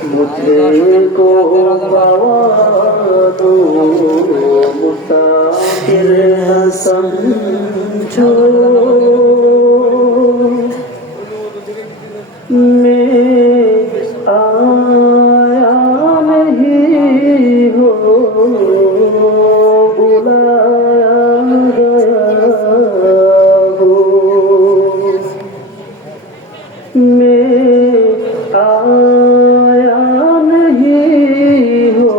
मुझे को पावा दो मुसाफिर न समझो मैं आया नहीं हो बुलाया गया हो मैं आया नहीं हो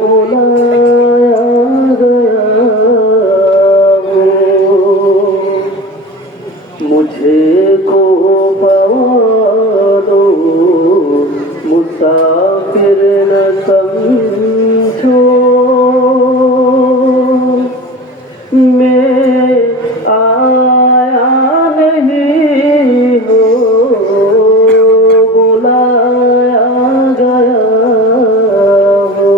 बुलाया गया हो मुझे को दो मुसाफिर न समझो मैं आया नहीं हो बुलाया गया हो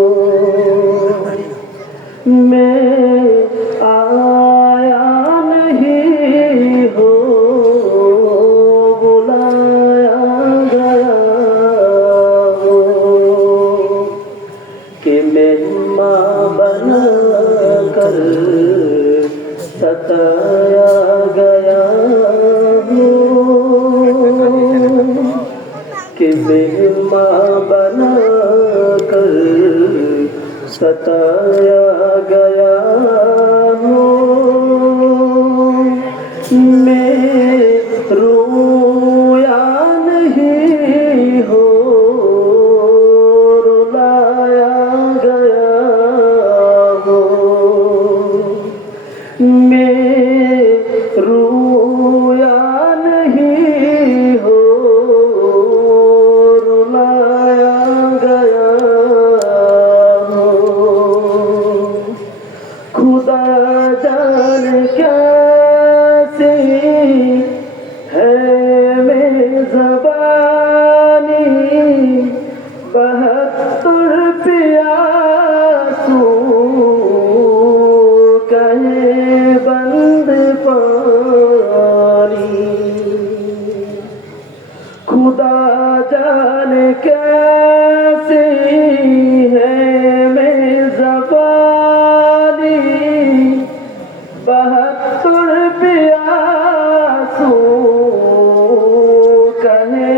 मैं आया नहीं हो बुलाया गया हो कि मेहमान बना कर सताया गया हो कि मेहमान बना कर सताया गया हो मैं रोया नहीं हो रुलाया गया हो मैं रोया नहीं हो रुलाया गया हो खुदा जाने कैसी है मेज़बानी बहत्तर प्यासों कहे बंद पानी खुदा जाने कैसी है मेज़बानी बहत्तर प्यासों कहे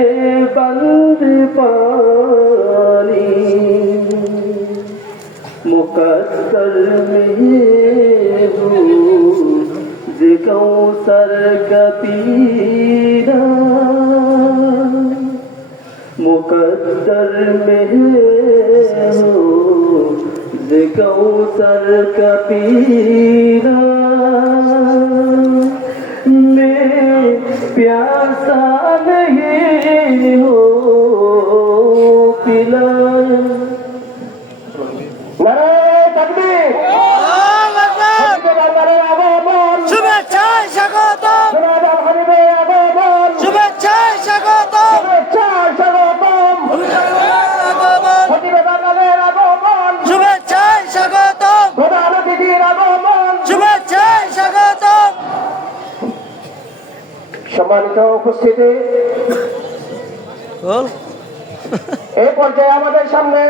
बंद पानी मुकद्दर में हूँ ज़िकौसर का पीना मुकद्दर में हूँ ज़िकौसर का पीना मैं प्यासा नहीं हो पिला সম্মানিত উপস্থিতি এই পর্যায়ে আমাদের সামনে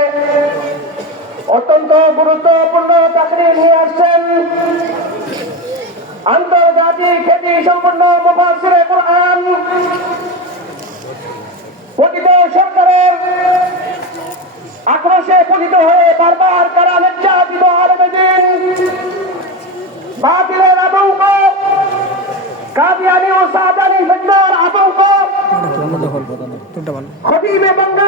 অত্যন্ত গুরুত্বপূর্ণ তাকরীর নিয়ে আসছেন আন্তর্জাতিক খ্যাতি সম্পন্ন মুফাসসিরে কুরআন পতিত সরকারের আক্রোশে পতিত হয়ে বারবার কারা নির্যাতিত আলেমে দ্বীন বাতিলের আতঙ্ক কাদিয়ানি ও সাদানি ফিতনার আতঙ্ক খতিবে বাংলা